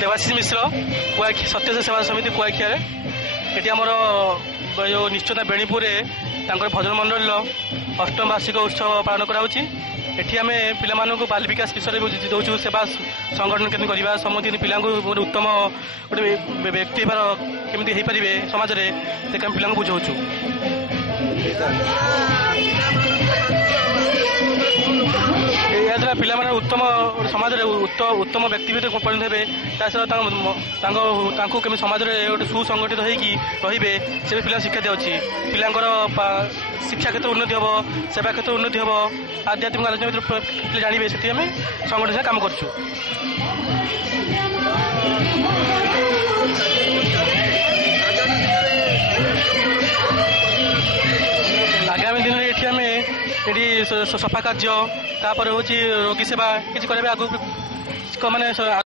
देवाशीष मिश्र कुआखी सत्यज सेवा समिति कुआखिया ये आमर जो निश्चित बेणीपुर भजन मंडल अष्टम वार्षिक उत्सव पालन कराऊँगी एठी आम पिला बाल विकास विषय दौचु सेवा संगठन केमती करवा समस्त पिला उत्तम गोटे व्यक्ति केमती हो पारे समाज में पिला बुझाऊँ याद्वारा पिला उत्तम समाज उत्तम व्यक्ति परिणत हे केमी समाज में गोटे सुसंगठित होते से पिला शिक्षा दिखाई पिलांर शिक्षा क्षेत्र उन्नति हम सेवा क्षेत्र उन्नति हम आध्यात्मिक आलोचना पिले जानवे से आम संगठन काम करूँ। आगामी दिन में ये आम ये सफा कार्य तापर हूँ रोगी सेवा किसी करेंगे आगे माने